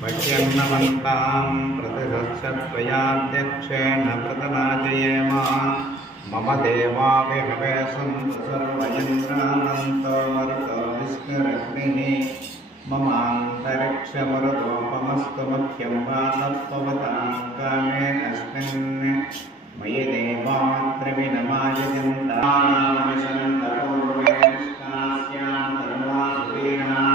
पश्यन्नवन्तां प्रतिशस्यत्वयाध्यक्षेण प्रतनाजयेम मम देवा विहवे सन्तु सर्वयन्त्रानन्तो मरुतो विष्णुरग्निः ममान्तरिक्षमरुतोपमस्तु मह्यं वातपवतां कामे अस्मिन् मयि देवात्रिविनमायजन्तानामशन्तपूर्वे स्नास्यां धर्मासुरीणां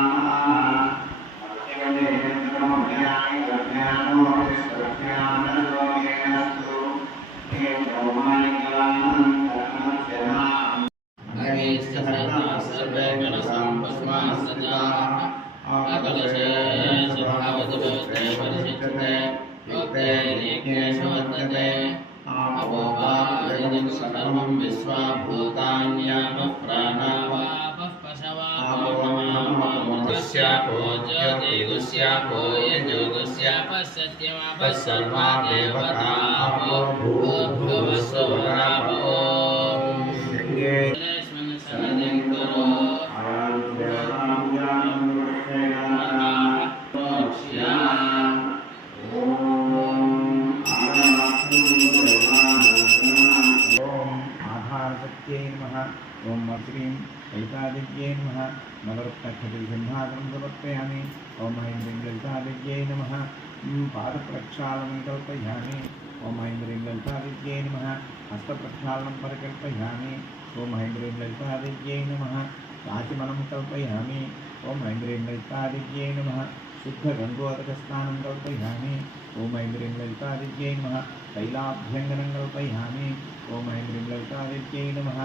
सर्वा देवता ओम मक्रीं ललितादिव्यै नमः नवरत्नखचितसिंहासनं समर्पयामि। ओम ऐन्द्रीं ललितादिव्यै नमः पादप्रक्षालनं कल्पयामि। ओम ऐन्द्रीं ललितादिव्यै नमः हस्तप्रक्षालनं परिकल्पयामि। ओम ऐन्द्रीं ललितादिव्यै नमः काचिमलं कल्पयामि। ओम ऐन्द्रीं ललितादिव्यै नमः शुद्धगङ्गोदकस्नानं कल्पयामि। ओम ऐन्द्रीं ललितादिव्यै नमः तैलाभ्यङ्गनं कल्पयामि। ओम ऐन्द्रीं ललितादिव्यै नमः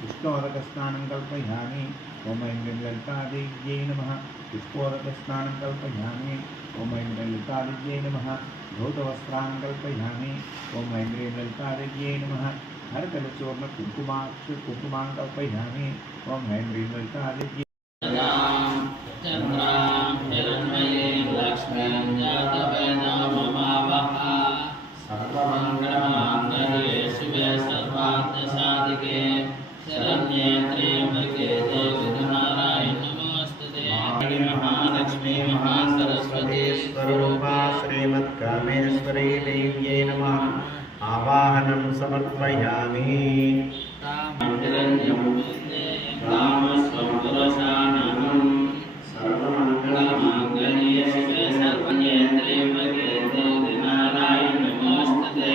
पुष्पोदकस्नानं कल्पयामि। ओम ऐन्द्रीं ललितादिव्यै नमः पुष्पोदकस्नानं कल्पयामि। ओम ऐन्द्रीं ललितादिव्यै नमः धौतवस्त्रान् कल्पयामि। ओम ऐन्द्रीं ललितादिव्यै नमः हरकलचूर्णकुङ्कुमां कल्पयामि। ओम ऐन्द्रीं ललितादिव्यै सर्वमङ्गलमाङ्गल्ये शिवे सर्वार्थसाधिके शरण्ये त्र्यम्बके देवी नारायणी नमोस्तुते। महालक्ष्मी महासरस्वती स्वरूपा श्रीमत्कामेश्वरी देव्यै नमः आवाहनं समर्पयामि। सर्वमङ्गलमाङ्गल्ये शिवे शरण्ये त्र्यम्बके देवी नारायणी नमोस्तुते।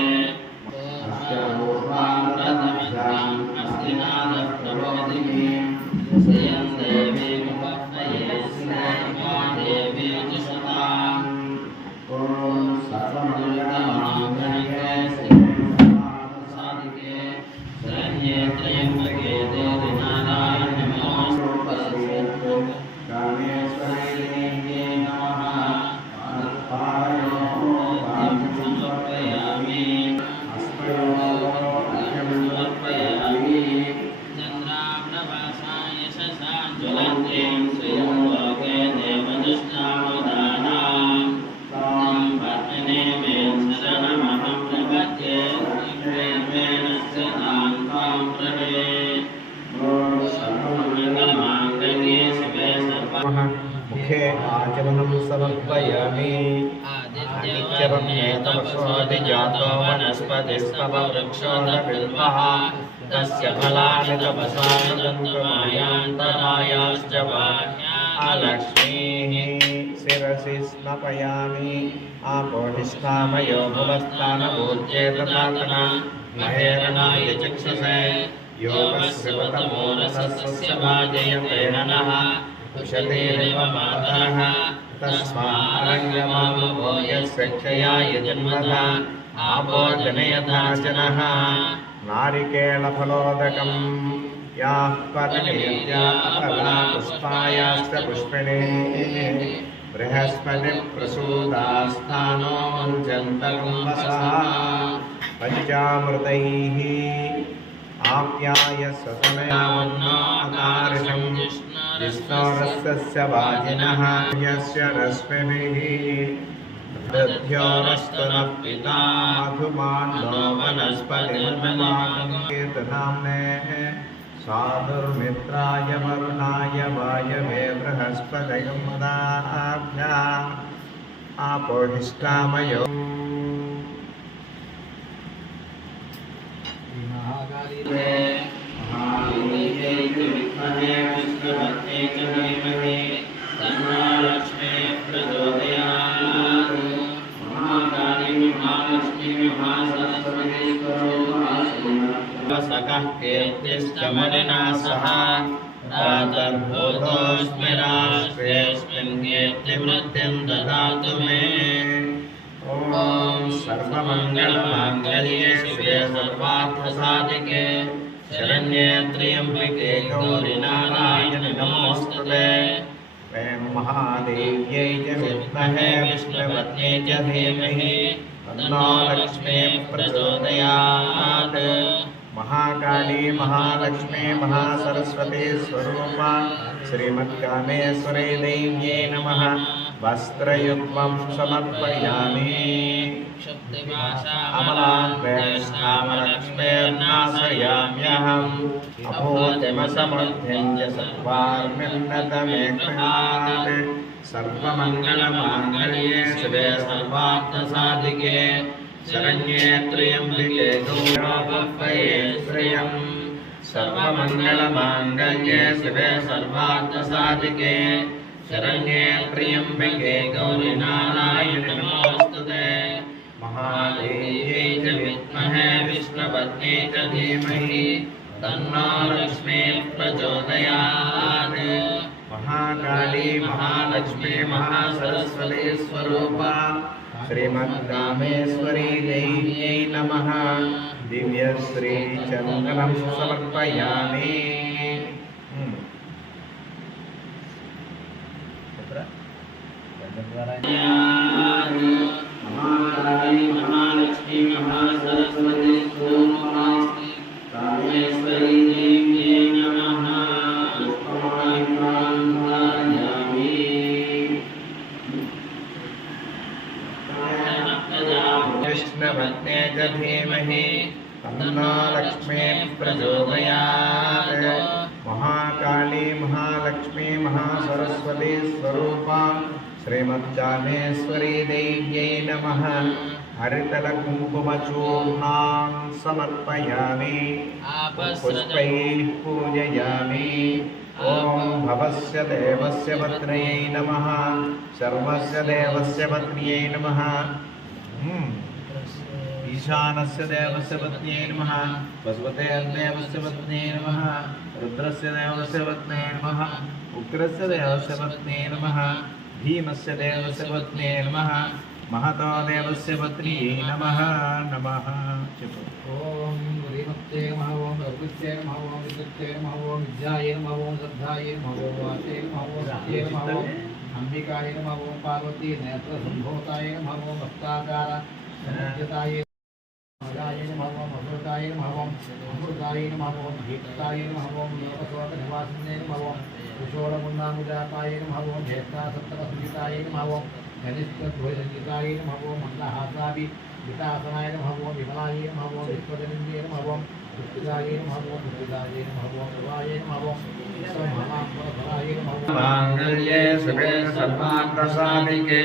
मुखे आचमनं समर्पयामि। आदित्यवन्येतपसोऽधिजातो वनस्पतिस्तववृक्षोऽधबिल्वः तस्य फलानि तपसा दन्तमायान्तरायाश्च बाह्यालक्ष्मीः शिरसि स्नपयामि। आपोहिष्ठामयो भुवस्तानभूर्जेतदातना महेरणाय चक्षुषे योगस्यवतमोरसस्य भाजयते नः उषतीरेव मातरः तस्मारङ्गमावो यस्य क्षयाय जन्मथा आपो जनयथा जनः। नारिकेलफलोदकं याः परिणेत्या फला पुष्पायाश्च पुष्पिणे बृहस्पतिप्रसूदास्थानो मुञ्चन्तकुम्भसः पञ्चामृतैः आप्याय सतनयावन्नाकार्षं विष्णोरस्य वाजिनः यस्य रश्मिभिः दध्योरस्तनः पिता मधुमान्नो वनस्पतिर्ममाकेतनाम्ने साधुर्मित्राय वरुणाय वायवे बृहस्पतये मदाभ्या आपोहिष्ठामयो मलिनासः रातर्भूतोऽस्मि राष्ट्रेऽस्मिन् कीर्तिमृद्धिं ददातु मे। ॐ सर्वमङ्गलमाङ्गल्ये शिवे सर्वार्थसाधिके शरण्ये त्र्यम्बके गौरि नारायणि नमोऽस्तुते। ॐ महादेव्यै च विद्महे विष्णुपत्न्यै च धीमहि तन्नो लक्ष्मीः प्रचोदयात्। महाकाली महालक्ष्मी महासरस्वती स्वरूपा श्रीमत्कामेश्वरी देव्यै नमः। वस्त्रयुग्मं समर्पयामि। अमलाग्रेष्ठामलक्ष्मीर्नाशयाम्यहम् अभूतिमसमर्थ्यं च सर्वार्म्यन्नतमे गृहात्। सर्वमङ्गलमाङ्गल्ये शिवे सर्वार्थसाधिके शरण्ये त्र्यम्बके गौरी श्रियम्। सर्वमङ्गलमाङ्गल्ये शिवे सर्वार्थसाधिके शरण्ये त्र्यम्बके गौरि नारायणि नमोऽस्तुते। महादेव्यै च विद्महे विष्णुपत्न्यै च धीमहि तन्नो लक्ष्मीः प्रचोदयात्। महाकाली महालक्ष्मी महासरस्वती स्वरूपा श्रीमत्कामेश्वरी देव्यै नमः। दिव्यश्री चन्दनं समर्पयामि। महाकाली महालक्ष्मी महासरस्वती स्वरूपा कामेश्वरी देव्यै नमः। विष्णुपत्न्यै च धीमहि तन्नो लक्ष्मीः प्रचोदयात्। महाकाली महालक्ष्मी महासरस्वती स्वरूपा श्रीमत्कामेश्वरी देव्यै नमः। हरितलकुङ्कुमचूर्णां समर्पयामि पुष्पैः पूजयामि। ॐ भवस्य देवस्य पत्न्यै नमः। सर्वस्य देवस्य पत्न्यै नमः। ईशानस्य देवस्य पत्न्यै नमः। वसुदेवस्य पत्न्यै नमः। रुद्रस्य देवस्य पत्न्यै नमः। उग्रस्य देवस्य पत्न्यै नमः। भीमस्य देवस्य पत्न्यै नमः। महतो देवस्य पत्न्यै नमः। नमः। ओम ह्रीमत्ते नमः। ओम भगवते नमः। ओम विद्युते नमः। ओम विद्याय नमः। ओम श्रद्धाय नमः। ओम वासे नमः। ओम सत्ये नमः। ओम अंबिकाय नमः। ओम पार्वती नेत्र संभूताय नमः। ओम भक्ताकार नमोज्जताय नमः। नमः। ओम अमृताय नमः। ओम अमृताय नमः। ओम भीताय नमः। ओम लोकसोक निवासिने नमः। ओम कुशोलमुन्नामुदाताय नमः। ओम ज्येष्ठा सप्तकसुजिताय नमः। ओम कनिष्ठध्वजसंयुताय नमः। ओम मन्दहासाभि विकासनाय नमः। ओम विमलाय नमः। ओम विश्वजनन्ये नमः। ओम पुष्टिदाय नमः। ओम पुष्टिदाय नमः। ओम शिवाय नमः। ओम महाफलफलाय नमः। माङ्गल्ये शिवे सर्वार्थसाधिके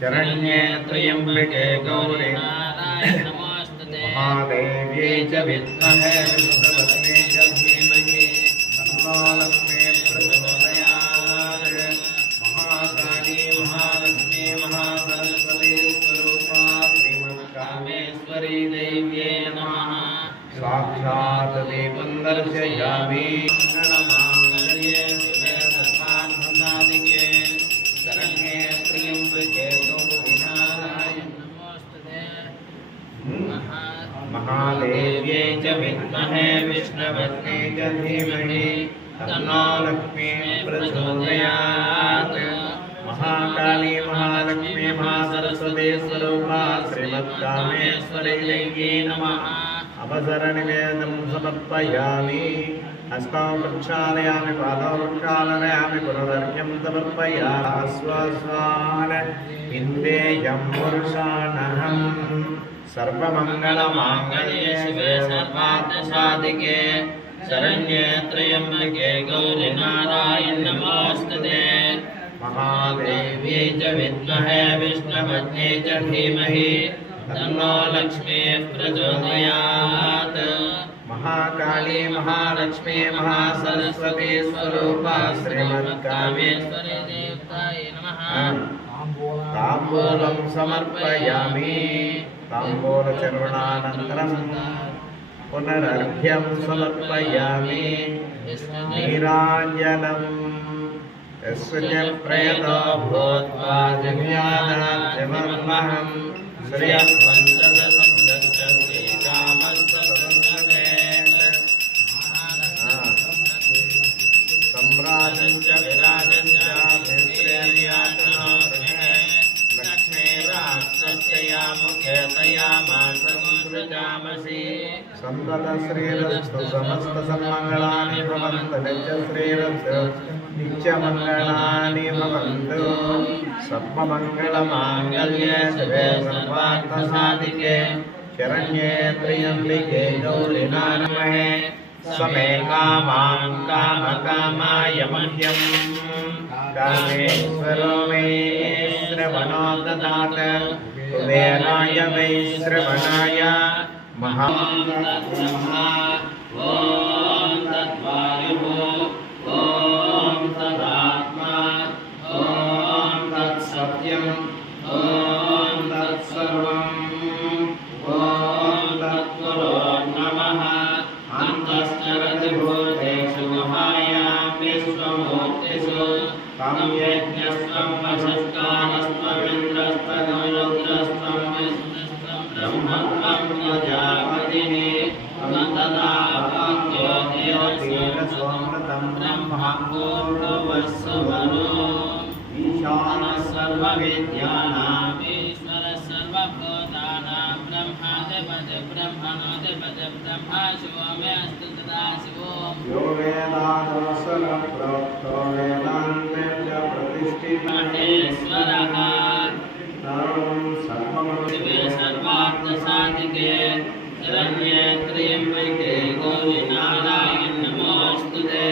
शरण्ये त्र्यम्बके गौरि नारायणि नमोऽस्तुते। महादेव्यै च विद्महे विष्णुपत्न्यै च धीमहि तन्नो लक्ष्मीः प्रचोदयात्। महाकाली महालक्ष्मी महासरस्वती स्वरूपा श्रीमत्कामेश्वरी देव्यै नमः। साक्षात् दीपं दर्शयामि। मंगलमाङ्गल्ये शिवे सर्वार्थसाधिके शरण्ये त्र्यम्बके गौरि नारायणि नमोऽस्तुते। महादेव्यै च विद्महे विष्णुपत्न्यै च धीमहि तन्नो लक्ष्मीः प्रचोदयात्। महाकाली महालक्ष्मी महासरस्वती स्वरूपा श्रीमत्कामेश्वरी देव्यै नमः। अवसरनिवेदनं समर्पयामि। हस्तौ प्रक्षालयामि पादौ प्रक्षालयामि पुनरर्घ्यं समर्पयामि। स्वस्वान् इन्द्रियं पुरुषाणहम्। सर्वमङ्गलमाङ्गल्ये शिवे सर्वार्थसाधिके शरण्ये त्र्यम्बके गौरि नारायणि नमोस्तुते महादेव्यै च विद्महे विष्णुपत्न्यै च धीमहि तन्नो लक्ष्मीः प्रचोदयात्। महाकाली महालक्ष्मी महासरस्वती स्वरूपा श्रीमत्कामेश्वरी देवतायै नमः। ताम्बूलं समर्पयामि। ताम्बूलचर्वणानन्तरं पुनरर्घ्यं समर्पयामि। नीराञ्जनं यस्य प्रयतो भूत्वा जज्ञानाद्यमहं सम्राजं च विराजं च लक्ष्मीरास्तस्या मुखेतया मासमुसृजामसि। सम्पदश्रीरस्तु समस्तसन्मङ्गलानि भवन्तु। नित्यश्रीरस्तु नित्यमङ्गलानि भवन्तु। सर्वमङ्गलमाङ्गल्ये शिवे सर्वार्थसाधिके शरण्ये त्र्यम्बिके गौरि नारायणे समे कामां कामकामाय मह्यं कामेश्वरो मे श्रवणो ददात। कुबेराय वै श्रवणाय महा ॐ तद्वायुः ॐ तदात्मा ॐ तत्सत्यं ॐ तत्सर्वं ॐ तत्पुरो नमः। अन्तश्चरति भूतेषु गुहायां विश्वमूर्तिषु तं यज्ञस्त्वं वसिष्ठानस्त्वमिन्द्रस्त्वं रुद्रस्त्वं विष्णुस्त्वं ब्रह्मत्वं प्रजापतिः तदापत्योऽसोमृतं ब्रह्मपूर्वस्वरो ईशानः सर्वविद्यानाम् ईश्वरः सर्वभूतानां ब्रह्माधिपतिर्ब्रह्मणोऽधिपतिः ब्रह्मा शिवो मे अस्तु तदा शिवो यो वेदादवसरप्रोक्तो वेदान्तेन प्रतिष्ठितः महेश्वरः शिवे सर्वार्थसाधिके शरण्ये त्र्यम्बके गौरि नारायणि नमोस्तुते।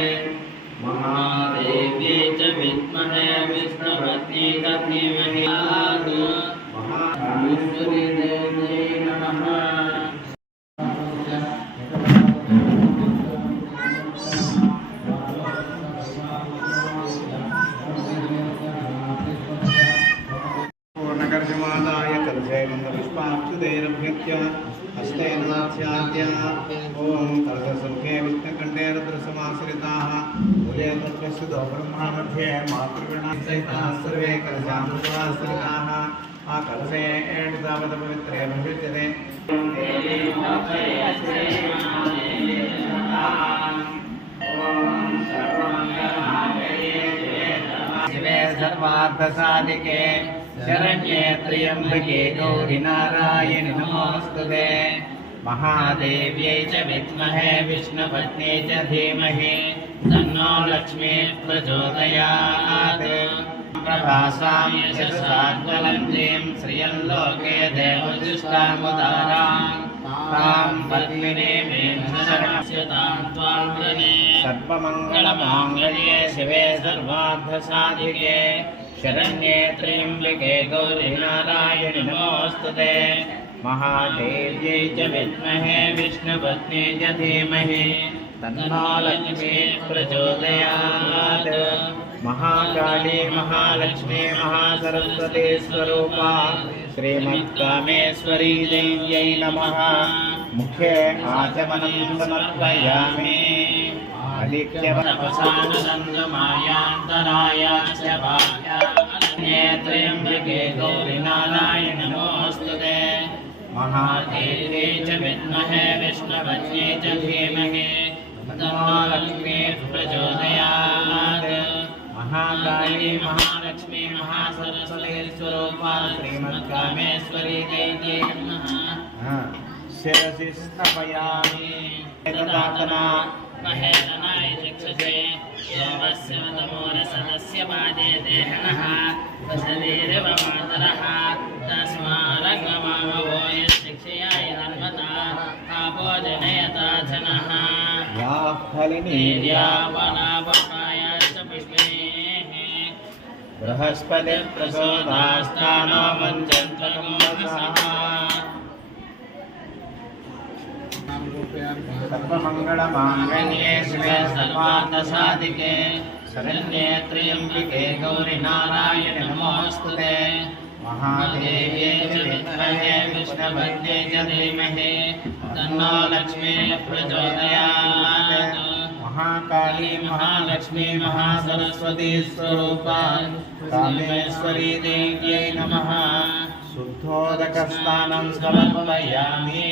महादेव्यै च विद्महे विष्णुपत्न्यै च धीमहि महाकामेश्वरी देव्यै नमः। पूर्णकर्षमादाय कलशैनन्दपुष्पाक्षुतैरभ्यक्त्या हस्तेन नास्याद्या ॐ कलशसमुखे विष्णुकण्ठे रुद्रसमाश्रिताः मूले तत्त्वस्तुतो ब्रह्मा मध्ये मातृगणासहिताः सर्वे कलशामृताश्रिताः आ कलशे तावत् पवित्रे भविष्यते। शिवे सर्वार्थसाधिके शरण्ये त्र्यम्बके गौरि नारायणि नमोस्तुते। महादेव्यै च विद्महे विष्णुपत्न्यै च धीमहि तन्नो लक्ष्मीः प्रचोदयात्। प्रभासां यशसाद्वलन्तीं श्रियं लोके देवदुष्टामुदारां तां पद्मिनीं शरणस्यतां त्वां वृणे। सर्वमङ्गलमाङ्गल्ये शिवे सर्वार्थसाधिके शरण्ये त्र्यम्बके गौरि नारायणि नमोस्तुते। महादेव्यै च विद्महे विष्णुपत्न्यै च धीमहि तन्नो लक्ष्मीः प्रचोदयात्। महाकाली महालक्ष्मी महासरस्वती स्वरूपा श्रीमत्कामेश्वरी देव्यै नमः। मुखे आचमनं समर्पयामि। अधिक्यवसानुसङ्गमायान्तरायाश्च बाह्यान्ये त्र्यम्बके गौरि नारायणि नमोस्तुते। महादेव्यै च विद्महे विष्णुपत्न्यै च धीमहि तन्नो लक्ष्मीः प्रचोदयात्। महाकाली महालक्ष्मी महासरस्वती स्वरूपा श्रीमत्कामेश्वरी देव्यै नमः। शिरसि स्थापयामि। तदातना महेशनाय चक्षुषे योगस्य तमोरसनस्य पादे देहनः तस्मैरेव मातरः तस्मारगमवो यशिक्षया धर्मता आपो जनयता जनः। फलिनीर्यावनावकायाश्च पुष्पे बृहस्पतिप्रसोदास्तानो मञ्चन्त्रकमोदसः सर्वमङ्गलमाङ्गल्ये शिवे सर्वार्थसाधिके शरण्ये त्र्यम्बिके गौरि नारायणि नमोऽस्तुते महादेव्ये च विद्महे विष्णुपत्न्यै च धीमहि तन्नो लक्ष्मीः प्रचोदयात् महाकाली महालक्ष्मी महासरस्वती स्वरूपा कामेश्वरी देव्यै नमः शुद्धोदकस्नानं समर्पयामि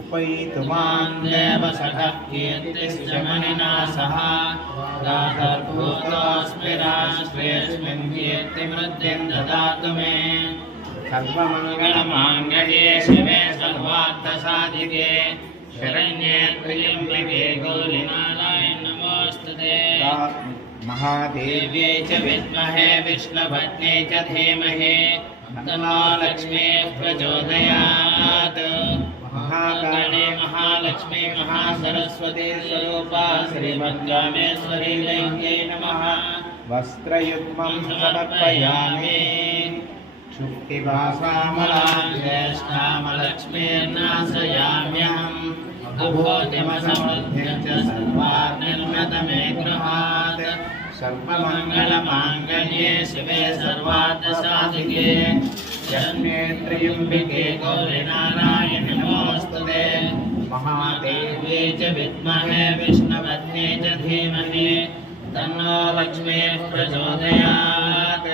उपैतुमान् देवसखः कीर्तिश्च मणिना सह रातर्भूतोऽस्मि राष्ट्रेऽस्मिन् कीर्तिवृद्धिं ददातु मे सर्वमङ्गलमाङ्गल्ये शिवे सर्वार्थसाधिके शरण्ये त्र्यम्बके गौरि नारायणि नमोऽस्तुते महादेव्यै च विद्महे विष्णुपत्न्यै च धीमहि तन्नो लक्ष्मीः प्रचोदयात् महाकाली महालक्ष्मी महासरस्वती स्वरूपा श्रीमद्कामेश्वरी देव्यै नमः वस्त्रयुग्मं समर्पयामि शुक्तिभासामलां ज्येष्ठामलक्ष्मीर्नाशयाम्यहम् अभूतिमसमृद्धिं च सर्वार्निर्म्यतमे गृहात् सर्वमङ्गलमाङ्गल्ये शिवे सर्वार्थसाधिके शरण्ये त्र्यम्बिके गौरि नारायणि नमोऽस्तुते महादेव्यै च विद्महे विष्णुपत्न्यै च धीमहि तन्नो लक्ष्मीः प्रचोदयात्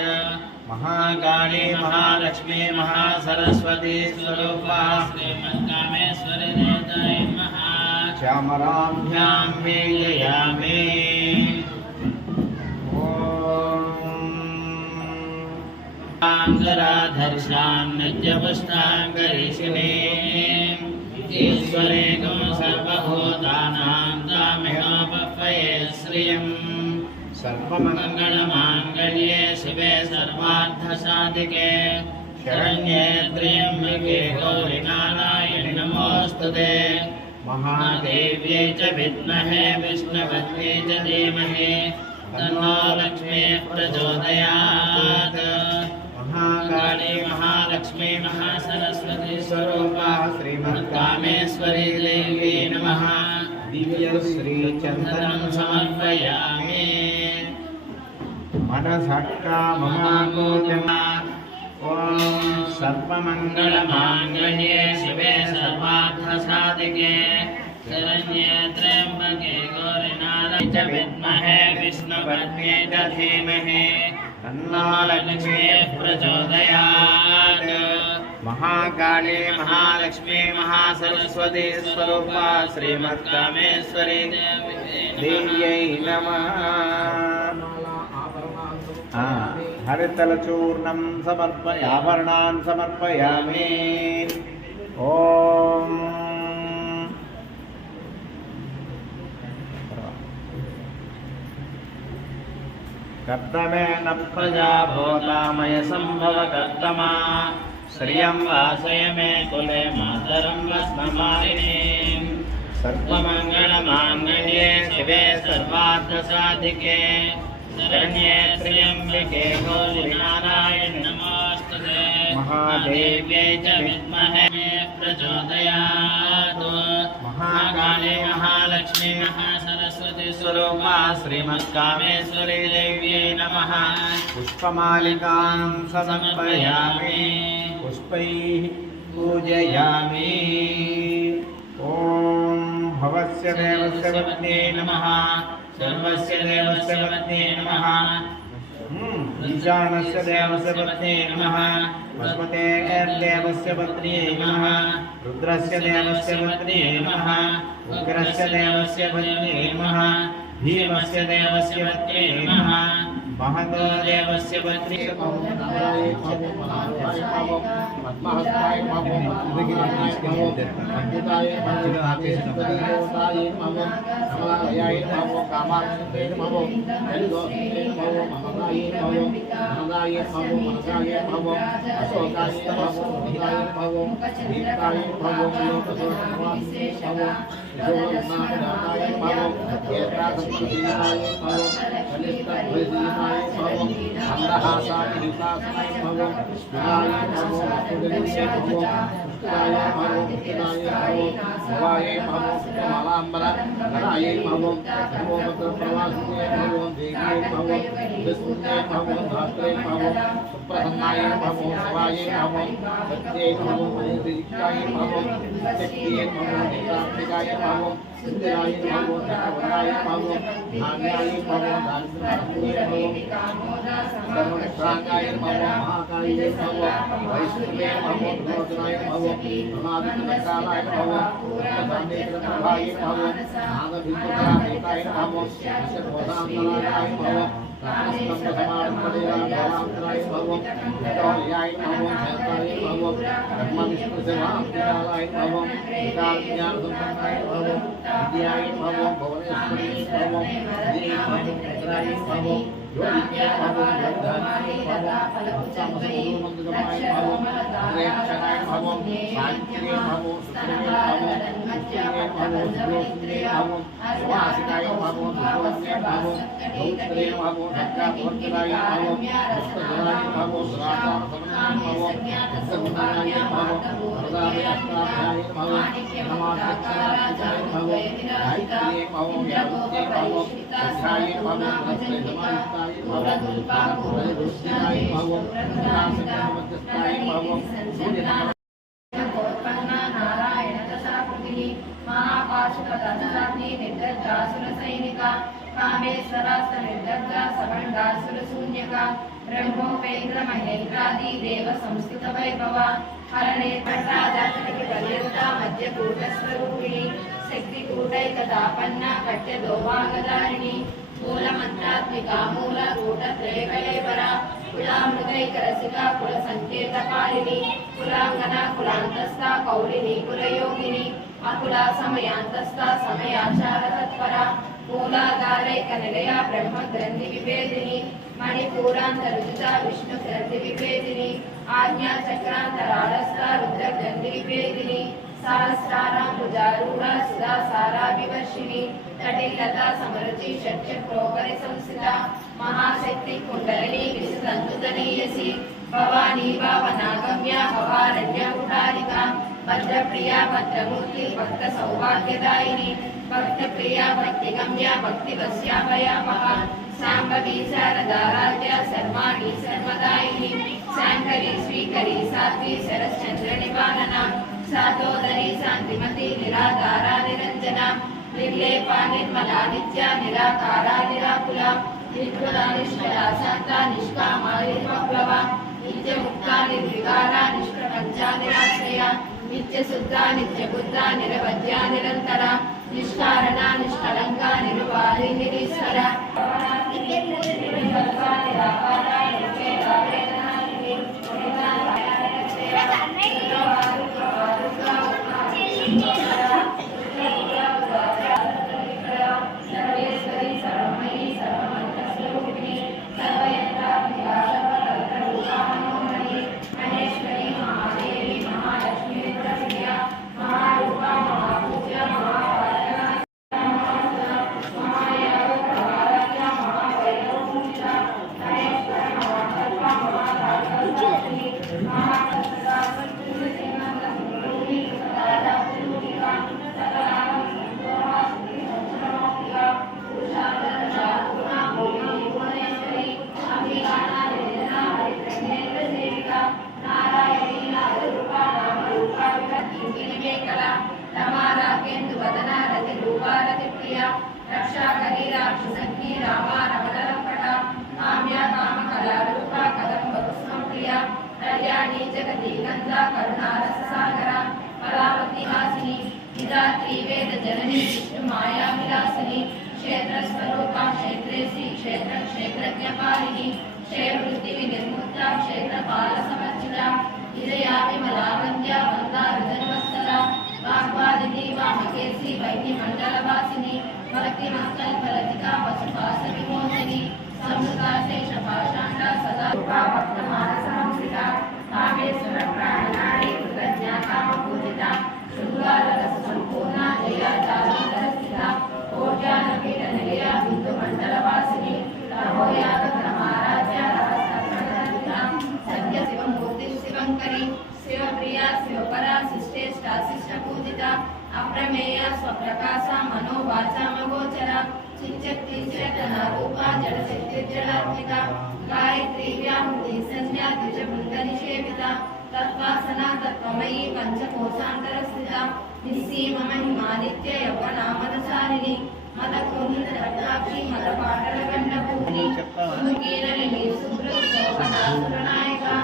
महाकाली महालक्ष्मी महासरस्वती स्वरूपा श्रीमद्कामेश्वरी देवतायै नमः श्यामराभ्यां वीजयामि नित्यपुष्टाङ्गरीषिणीम् ईश्वरेकं सर्वभूतानां तामिहोपह्वये श्रियम् सर्वमङ्गलमाङ्गल्ये शिवे सर्वार्थसाधिके शरण्ये त्र्यम्बके गौरि नारायणि नमोऽस्तुते महादेव्यै च विद्महे विष्णुपत्न्यै च धीमहि तन्नो लक्ष्मीः प्रचोदयात् महाकाली महालक्ष्मी महासरस्वती स्वरूपा श्रीमद्कामेश्वरी देव्यै नमः दिव्यश्रीचन्दनं समर्पयामि मनसक्काममाकोतिमा ॐ सर्वमङ्गलमाङ्गल्ये शिवे सर्वार्थसाधिके शरण्ये त्र्यम्बके गौरि नारायणि च विद्महे विष्णुपत्न्यै च धीमहि तन्नो लक्ष्मीः प्रचोदयात् महाकाली महालक्ष्मी महासरस्वती स्वरूपा श्रीमद्कामेश्वरी देव्यै नमः हरितलचूर्णं समर्पयाभरणान् समर्पयामि ॐ कर्तमेन प्रजा भूतामय सम्भव कर्तमा श्रियं वासय मे कुले मातरं वस्त्रमालिनीं सर्वमङ्गलमाङ्गल्ये शिवे सर्वार्थसाधिके शरण्ये त्र्यम्बिके गौरि नारायणि नमोऽस्तुते महादेव्यै च विद्महे प्रचोदयात् महाकाली महालक्ष्मी महासरस्वती स्वरूपा श्रीमद्कामेश्वरी देव्यै नमः पुष्पमालिकां समर्पयामि पुष्पैः पूजयामि ॐ भवस्य देवस्य पत्न्यै नमः सर्वस्य देवस्य पत्न्यै नमः ईशानस्य देवस्य पत्न्यै नमः वसुमतेर्देवस्य पत्न्यै नमः रुद्रस्य देवस्य पत्न्यै नमः उग्रस्य देवस्य पत्न्यै नमः भीमस्य देवस्य पत्न्यै नमः महादेवस्य पत्नी ब्रह्मोपेन्द्रमहेन्द्रादि देव संस्कृत वैभव हरणे पट्टादातनिक पर्यंत मध्य कूटस्वरूपिणी शक्ति कूटैकतापन्ना कट्य दोवागदारिणी मूलमन्त्रात्मिका मूल कूटत्रयकलेवरा कुलामृतैकरसिका कुलसङ्केतकारिणी कुलाङ्गना कुलान्तस्था कौलिनी कुलयोगिनी अकुला समयान्तस्था समयाचारतत्परा मूलाधारैकनिलया ब्रह्मग्रन्थि विभेदिनी मणिपूरान्तरुचिता विष्णुग्रन्थि विभेदिनी आज्ञाचक्रान्तराळस्था रुद्रग्रन्थि विभेदिनी सहस्राराम्बुजारूढा सुधा साराभिवर्षिणी तटिलता समरुचि षट्चक्रोपरि संस्थिता महाशक्ति कुण्डलिनी विसुतन्तुतनीयसी भवानी भावनागम्या भवारण्यकुटारिका भद्रप्रिया भद्रमूर्ति भक्त सौभाग्यदायिनी भक्तप्रिया भक्तिगम्या भक्तिवस्याभयापः शाम्भवी शारदाराध्या सर्वाणि सर्वदायिनी शाङ्करी श्रीकरी साध्वी शरश्चन्द्रनिवारणा सातोदरी शान्तिमती निराधारा निरञ्जना निर्लेपा निर्मला नित्या निराकारा निराकुला निर्गुणा निष्कला शान्ता निष्कामा निर्मप्लवा नित्यमुक्ता निर्विकारा निष्प्रपञ्चा निराश्रया नित्यशुद्धा नित्यबुद्धा निरवध्या निरन्तरा निष्कारणा निष्कलङ्का निर्वाहि निरीश्वरा क्षेत्र क्षेत्रज्ञपालिनी क्षेवृत्ति विनिर्मुक्ता क्षेत्रपाल समर्चिता विजया विमलावन्या वन्दारुजन्वत्सला वाग्वादिनी वामकेशी वैद्यमण्डलवासिनी भक्तिमत्कल्पलतिका पशुपाशविमोचनी संस्कृता शेषपाषाण्डा सदा भक्तमानसंस्कृता कामेश्वर प्राणनाडी कृतज्ञा कामपूजिता शृङ्गाररससम्पूर्णा जया चारुतरस्थिता कोट्यानपीठनिलया बिन्दुमण्डलवासिनी रहोयागतमाराध्या रहस्यप्रणतरिता सत्यशिवमूर्तिः शिवङ्करी शिवप्रिया शिवपरा शिष्टेष्टा शिष्टपूजिता अप्रमेया स्वप्रकाशा मनोवाचामगोचरा चिच्चक्ति चेतना रूपा जडशक्तिर्जडात्मिका गायत्री व्याहृति संज्ञा द्विजबृन्दनिषेविता तत्त्वासना तत्त्वमयी पञ्चकोशान्तरस्थिता निस्सीमा महिमा नित्य यौवनामदशालिनी मदकुण्डरत्नाक्षी मदपाटलगण्डपूर्णी सुमुखीनलिनी सुहृत्सोमनासुरनायिका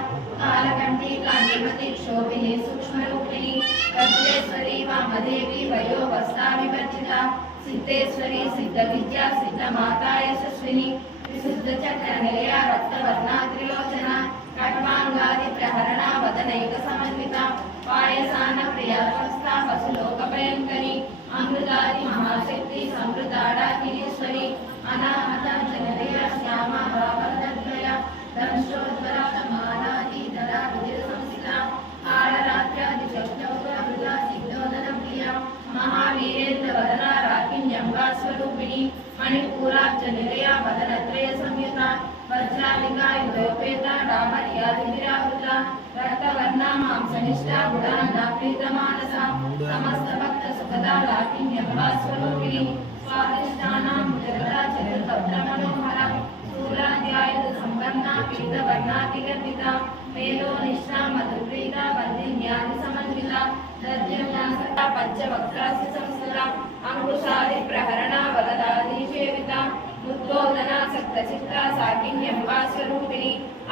कालकण्ठिका निमति क्षोभिनी सूक्ष्मरूपिणी वज्रेश्वरी वामदेवी वयोवस्था विवर्जिता सिद्धेश्वरी सिद्धविद्या सिद्धमाता यशस्विनी विशुद्धचक्रनिलया रक्तवर्णा त्रिलोचना खड्वाङ्गादि प्रहरणा वदनैकसमन्विता पायसान प्रिया स्वस्था वसुलोकभयङ्करी अमृतादि महाशक्ति समृताडाकिनीश्वरी अनाहताञ्जनलया श्यामा भावरद्वया दंशोज्वला समानादि दला विजयसंस्थिता कालरात्र्यादिशक्तौका सिद्धोदनप्रिया महावीरेन्द्रवदना राकिन्यम्बा स्वरूपिणी मणिपूराब्जनिलया वदनत्रय संयुता वज्रालिका युगोपेता डामर्यादिविरावृता रक्तवर्णा मांसनिष्ठा गुणान्ना प्रीतमानसा समस्त भक्त सुखदा लाकिन्यम्बा स्वरूपिणी स्वादिष्टानां मुजरता चतुर्भद्रमनोहरा स्थूलाध्यायुध सम्पन्ना पीतवर्णातिगर्भिता मेलोनिष्ठा मधुप्रीता वन्दिन्यादि समन्विता दर्जन्यासता पञ्चवक्त्रास्य संस्कृता अंकुशादि प्रहरणा वदनादिसेविता उद्बोधना सक्तचित्ता साकिन्यम्बा स्वरूपिणी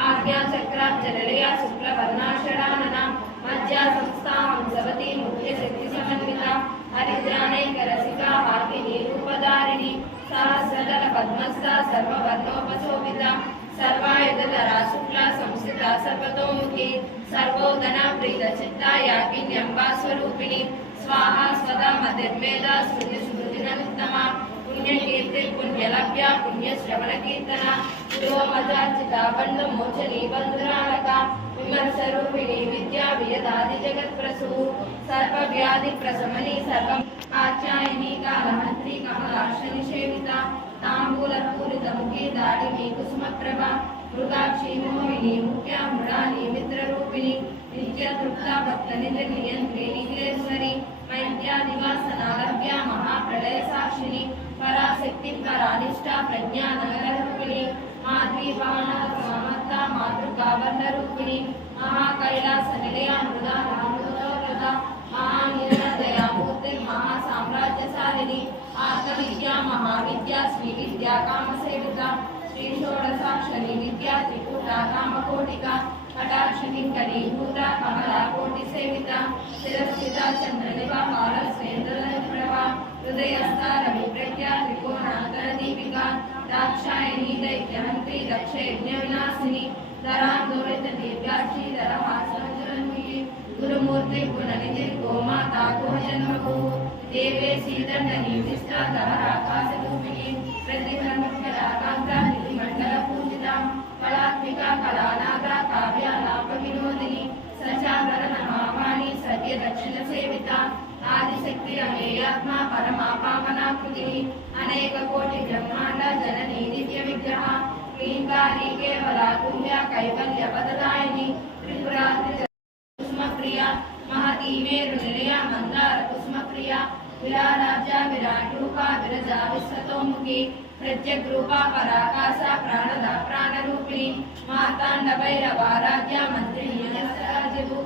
आज्ञाचक्राब्जनिलया शुक्लवर्णा षडानना मज्जा संस्था हंसवती मुख्यशक्ति समन्विता हरिद्राणैकरसिका हाकिनी रूपधारिणी सहस्रदल पद्मस्था सर्ववर्णोपशोभिता सर्वायुधधरा शुक्ला संस्थिता सर्वतोमुखी सर्वोदना प्रीतचित्ता याकिन्यम्बा स्वरूपिणी स्वाहा स्वदा मतिर्मेधा स्मृतिस्मृतिननुत्तमा पुण्यकीर्ति पुण्यलभ्या पुण्यश्रवणकीर्तना पुरोमजार्चिता बन्धुमोचनी बन्धुरालका विमर्शरूपिणी विद्या वियदादि जगत्प्रसू सर्वव्याधिप्रशमनी सर्वम् कात्यायनी कालहन्त्री कमलाक्षनिषेविता ताम्बूलपूरितमुखी दाडिनी कुसुमप्रभा मृगाक्षी मोहिनी मुख्या मृणाली मित्ररूपिणी नित्यतृप्ता भक्तनिधनियन्त्री निखिलेश्वरी मैत्यादिवासनालभ्या महाप्रलय साक्षिणी पराशक्ति परानिष्ठा प्रज्ञानगररूपिणी माध्वीपाणसमत्ता मातृकावर्णरूपिणी महाकैलासनिलया मृदा रामृतोव्रता महानिर्दयामूर्तिर्महासाम्राज्यशालिनी आत्मविद्या महाविद्या श्रीविद्या कामसेविता श्रीषोडशाक्षरी विद्या त्रिपुटा कामकोटिका कटाक्षिणी भूता कमला कोटिसेविता शिरस्थिता चन्द्रनिभा पारस्वेन्द्रप्रभा हृदयस्था रविप्रज्ञा त्रिकोणान्तरदीपिका दाक्षायणी दैत्यहन्त्री दक्षयज्ञविनाशिनी धरान्दोलितदीर्घाक्षी धरहासनजन्मुखी गुरुमूर्ति गुणनिधि गोमाता गोजन्मभू देवेशी दण्डनीतिष्ठा धराकाशरूपिणी प्रतिफलमुख्यराकान्ता निधिमण्डलपूजिता कलात्मिका कलानागा काव्यालापविनोदिनी सचाभरणमावाणी सत्यदक्षिणसेविता आदिशक्ति अमेयात्मा परमा पावनाकृतिः अनेककोटि ब्रह्माण्ड जननी दिव्यविग्रहा क्लीङ्कारी केवला तुल्या कैवल्यपददायिनी त्रिपुरा कुसुमप्रिया महतीमेरुनिलया मन्दार कुसुमप्रिया विराराजा विराट्रूपा विरजा विश्वतोमुखी प्रत्यग्रूपा पराकाशा प्राणदा प्राणरूपिणी मार्ताण्डभैरवाराध्या मन्त्रिणी सहस्राजभू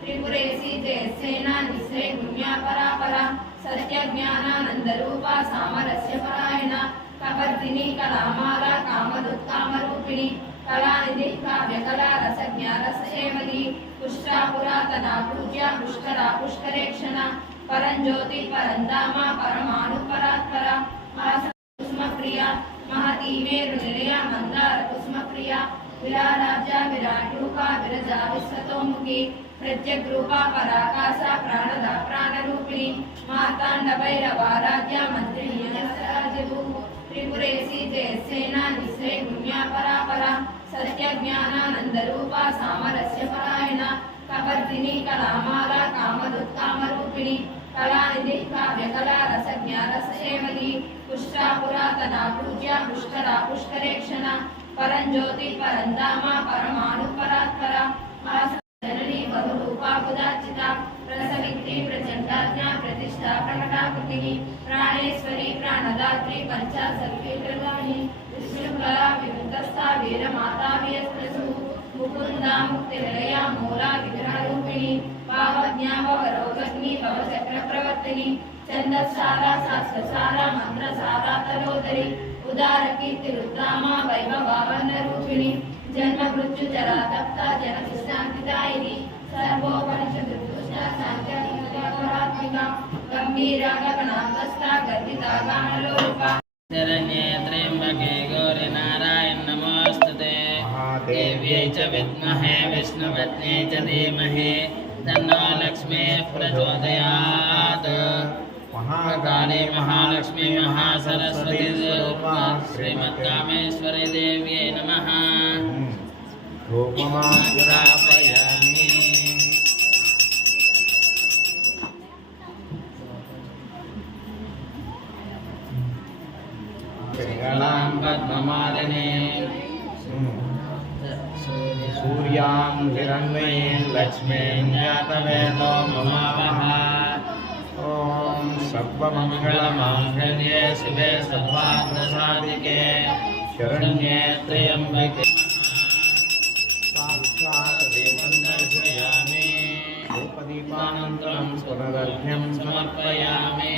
त्रिपुरेशी जयसेना निःश्रे गुण्या परापरा सत्यज्ञानानन्दरूपा सामरस्य परायणा कवर्तिनी कलामाला कामदुत्कामरूपिणी कलानिधि काव्यकला रसज्ञा रससेवनी पुष्टा पुरातना पूज्या पुष्करा पुष्करेक्षणा परञ्ज्योति परन्धामा परमाणु परात्परा कुसुमप्रिया महती मेरुनिलया मंदार कुसुमप्रिया विलाराजा विराटरूपा विरजा विश्वतोमुखी प्रत्यग्रूपा पराकाशा प्राणदा प्राणरूपिणी मार्तांड भैरवाराध्या मंत्रिणी सहस्राजदू त्रिपुरेशी जयसेना निश्चय गुण्या परापरा सत्यज्ञानानंद रूपा सामरस्य परायणा कवर्दिनी कलामाला कामदुत्कामरूपिणी कलानिधि काव्यकला रसज्ञा रससेवनी पुष्टा पुरातना पूज्या पुष्करा पुष्करेक्षणा परंज्योति परंधामा परमाणु परात्परा जननी बहुरूपा बुधाचिता प्रसवित्री प्रचंडाज्ञा प्रतिष्ठा प्रकटाकृतिः प्राणेश्वरी प्राणदात्री पंचाशत्कृतगामिनी विष्णुकला विमुक्तस्था वीरमाता वीरस्त्रसु मुकुंदा मुक्तिनिलया मूला विग्रहरूपिणी भावज्ञा भवरोगग्नि भवचक्रप्रवर्तिनी छन्दसारा शास्त्रसारा मंत्रसारा तलोदरी उदार कीर्ति रुद्रामा वैभवावनरूपिणी जन्म मृत्यु जरा तप्ता जनशिष्टान्तिदायिनी सर्वोपनिषदुष्टा साङ्ख्यपरात्मिका गंभीरा गगनान्तस्था गर्भिता गानलोलुपा शरण्ये त्र्यम्बके गौरि नारायण नमोस्तुते देव्यै च विद्महे विष्णुपत्न्यै च धीमहि तन्नो लक्ष्मीः प्रचोदयात्। महाकाली महालक्ष्मी महासरस्वती स्वरूपा श्रीमत्कामेश्वरी देव्यै नमः। धूपमाग्रापयामि। पिङ्गलां पद्ममालिनीं सूर्यां हिरण्मयीं लक्ष्मीं जातवेदो ममावः। ॐ सर्वमङ्गलमाङ्गल्ये शिवे सर्वार्थसाधिके शरण्ये त्र्यम्बके साक्षात् देवं दर्शयामि। धूपदीपानन्तरं स्वरदर्घ्यं समर्पयामि।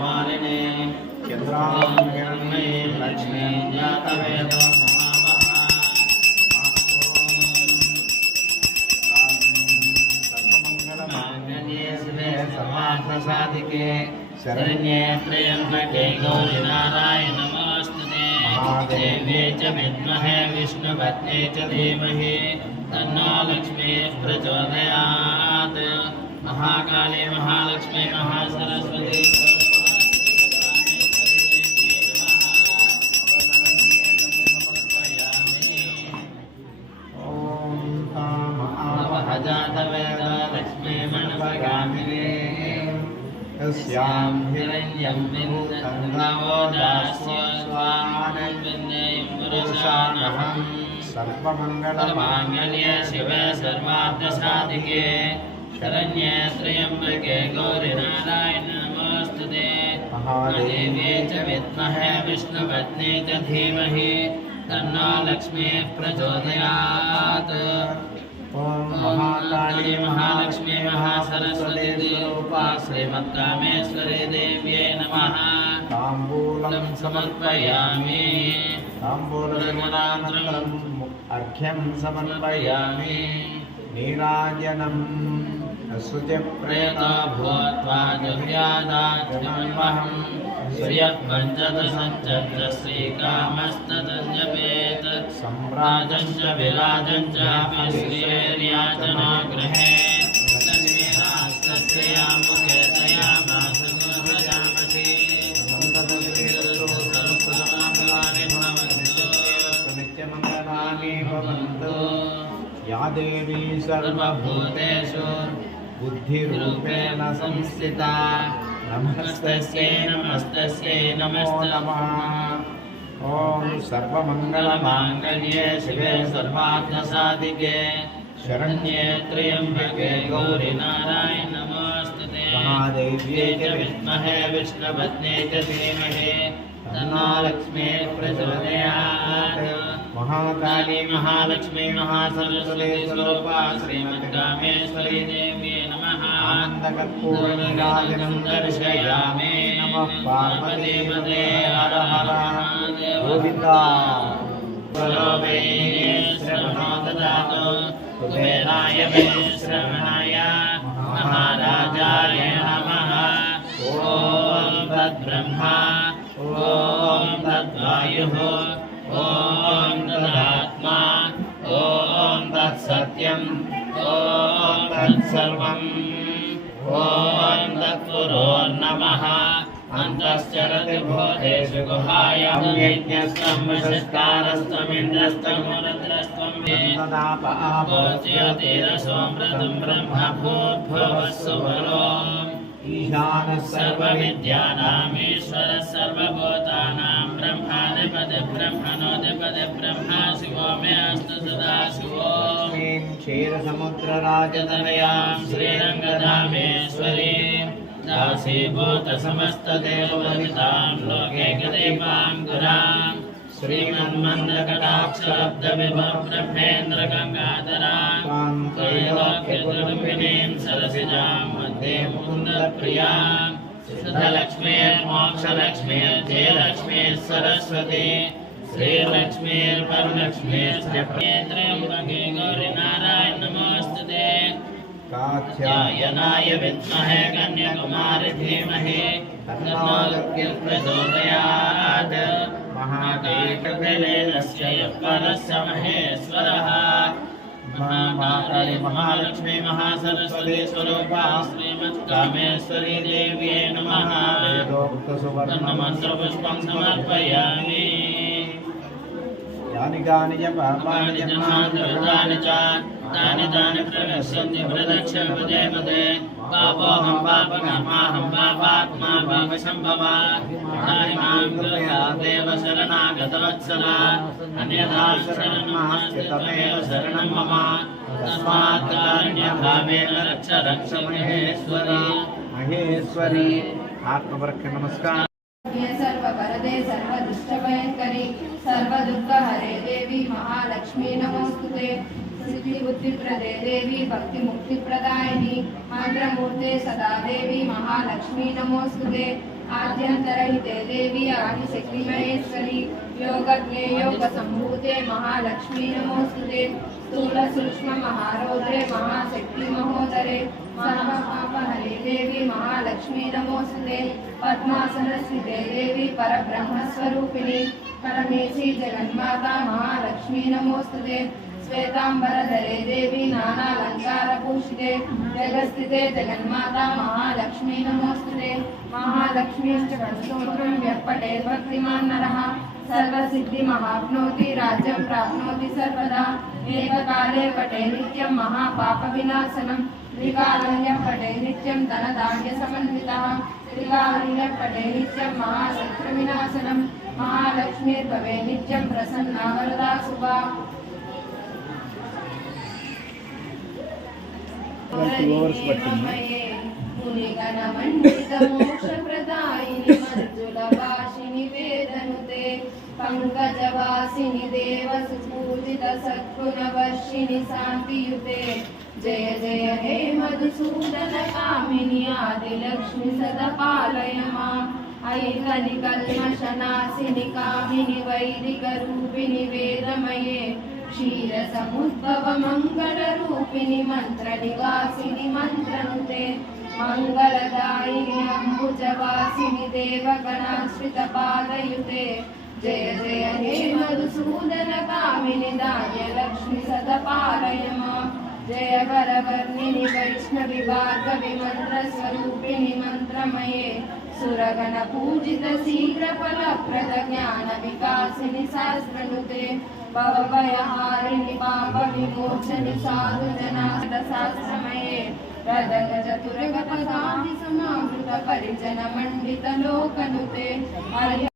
मालिनी चन्द्रां हिरण्मयीं लक्ष्मीं जातवेदो साधिके शरण्ये त्र्यम्बके गौरि नारायण नमोस्तुते। देव्यै च विद्महे विष्णुपत्न्यै च धीमहि तन्नो लक्ष्मीः प्रचोदयात्। महाकाली महालक्ष्मी महासरस्वती जातवेद लक्ष्मी मनपगामिनी तस्यां हिरण्यं बिन्दवो दास्य स्वाहानन्दं पुरुषानहं सर्वमङ्गलमाङ्गल्ये शिवे सर्वार्थसाधिके शरण्ये त्र्यम्बके गौरि नारायण नमोस्तुते। देव्यै च विद्महे विष्णुपत्न्यै च धीमहि तन्नो लक्ष्मीः प्रचोदयात्। महाकाली महालक्ष्मी महासरस्वती स्वरूपा श्रीमत्कामेश्वरी देव्यै नमः। ताम्बूलं समर्पयामि। ताम्बूलमनानन्तरम् अर्घ्यं समर्पयामि। नीराजनम् शुचिप्रेतो भूत्वा जुह्यादाच्यमन्वहम्। श्रियः पञ्चदशञ्चत्र श्रीकामस्ततञ्जपेत सम्राजं च विराजं चापि श्रियैर्याचना गृहे लक्ष्मीरास्तस्यामुखेतयामासुजामसि नित्यमङ्गलानि भवन्तु। या देवी सर्वभूतेषु बुद्धिरूपेण संस्थिता नमस्तस्यै नमस्तस्यै नमो नमः। ॐ सर्वमङ्गलमाङ्गल्ये शिवे सर्वार्थसाधिके शरण्ये त्र्यम्बके गौरि नारायण नमोस्तुते। महादेव्यै च विद्महे विष्णुपत्न्यै च धीमहि तन्नो लक्ष्मीः प्रचोदयात्। महाकाली महालक्ष्मी महासरस्वती स्वरूपा श्रीमत्कामेश्वरी देव्यै नमः। आनन्दकर्पूरनीराजनं दर्शयामि। नमः पार्वतीपते हर हर गोविन्दा। श्रवणो ददातु कुबेराय मे श्रवणाय महाराजाय नमः। ॐ तद्ब्रह्मा ॐ ॐ तद्वायुः ॐ तदात्मा ॐ तत्सत्यम् ॐ तत्सर्वम् ॐ तत्पुरोर्नमः अन्तश्चरति भूतेषु गुहायां यज्ञस्त्वं वसिष्ठारस्त्वमिन्द्रस्त्वमुरुद्रस्त्वं ज्योतिरसोमृतं ब्रह्म भूर्भुवः सुबलो ईशानः सर्वविद्यानामीश्वरः सर्वभूतानां ब्रह्माधिपतिः ब्रह्मणोऽधिपतिः ब्रह्मा शिवो मे अस्तु सदा शिवो क्षीरसमुद्रराजतनयां श्रीरङ्गधामेश्वरीं दासीभूतसमस्तदेववनितां लोकैकदीपां गुरां श्रीमन्मन्दकटाक्षलब्धविभव ब्रह्मेन्द्रगङ्गाधरां त्रैलोक्यदुर्बिनीं सरसिजां मध्ये मुकुन्दप्रियां सिद्धलक्ष्मीर्मोक्षलक्ष्मीर्जयलक्ष्मीः सरस्वती श्रीलक्ष्मीर्वरलक्ष्मीश्च त्र्यम्बके गौरीनारायण नमोऽस्तुते कात्यायनाय विद्महे कन्याकुमारी धीमहि तन्नो दुर्गिः प्रचोदयात् महाकालिकविलेलस्य यः परस्य महेश्वरः महाकाली महालक्ष्मी महासरस्वती स्वरूपा श्रीमत्कामेश्वरी देव्यै नमः वेदोक्तसुवर्णमन्त्रपुष्पं समर्पयामि यानि कानि च पापानि महाकृतानि च तानि तानि प्रणश्यन्ति प्रदक्ष पदे पदे पापोऽहं पापकर्माहं पापात्मा पापसम्भवा तानि मां कृपया देव शरणागतवत्सला अन्यथा शरणं नास्ति तमेव शरणं मम तस्मात् कारुण्यभावेन रक्ष रक्ष महेश्वरी आत्मवरक्ष नमस्कार सर्ववरदे सर्वदुष्टभयङ्करी सर्वदुःखहरे देवी महालक्ष्मी नमोस्तुते सिद्धिबुद्धिप्रदे देवी भक्तिमुक्तिप्रदायिनी मन्त्रमूर्ते सदा देवी महालक्ष्मी नमोस्तुते आद्यन्तरहिते देवी आदिशक्तिमहेश्वरी योगज्ञे योगसम्भूते महालक्ष्मी नमोस्तुते स्थूलसूक्ष्ममहारौद्रे महाशक्ति महोदरे सर्वपापहरे देवी महालक्ष्मी नमोस्तुते पद्मासनस्थिते देवी परब्रह्मस्वरूपिणी परमेशी जगन्माता महालक्ष्मी नमोस्तुते श्वेतांबरधरे देवी नानालंकारभूषिते जगस्थिते जगन्माता महालक्ष्मी नमोस्तुते महालक्ष्मीष्टकस्तोत्रं यः पठेत् भक्तिमान् नरः सर्वसिद्धिमवाप्नोति राज्यं प्राप्नोति सर्वदा एककाले पठे नित्यं महापापविनाशनं त्रिकालं यः पठे नित्यं धनधान्यसमन्वितः त्रिकालं यः पठे नित्यं महाशत्रुविनाशनं महालक्ष्मीर्भवे नित्यं प्रसन्ना वरदा शुभा मुनिगणमण्डितमोक्षप्रदायिनि मञ्जुलवासिनि वेदनुते पङ्कजवासिनि देवसुपूजितसद्गुणवर्षिणि शान्तियुते जय जय हे मधुसूदनकामिनि आदिलक्ष्मि सदा पालय माम् अयि कलिकल्मषनाशिनि कामिनि वैदिकरूपिणि वेदमये क्षीरसमुद्भव मङ्गलरूपिणि मन्त्रनिवासिनि मन्त्रनुते मङ्गलदायिनि अम्बुजवासिनि देवगणाश्रितपादयुते जय जय हे मधुसूदनकामिनि धान्यलक्ष्मि सदा पालय माम् जय वरवर्णिनि वैष्णवि भार्गवि मन्त्रस्वरूपिणि मन्त्रमये सुरगणपूजित शीघ्रफलप्रद ज्ञानविकासिनि सहस्रनुते भवभयहारिणि पापविमोचनि साधुजनाशास्त्रमये रदगजतुरगपदाति समावृत परिजनमण्डितलोकनुते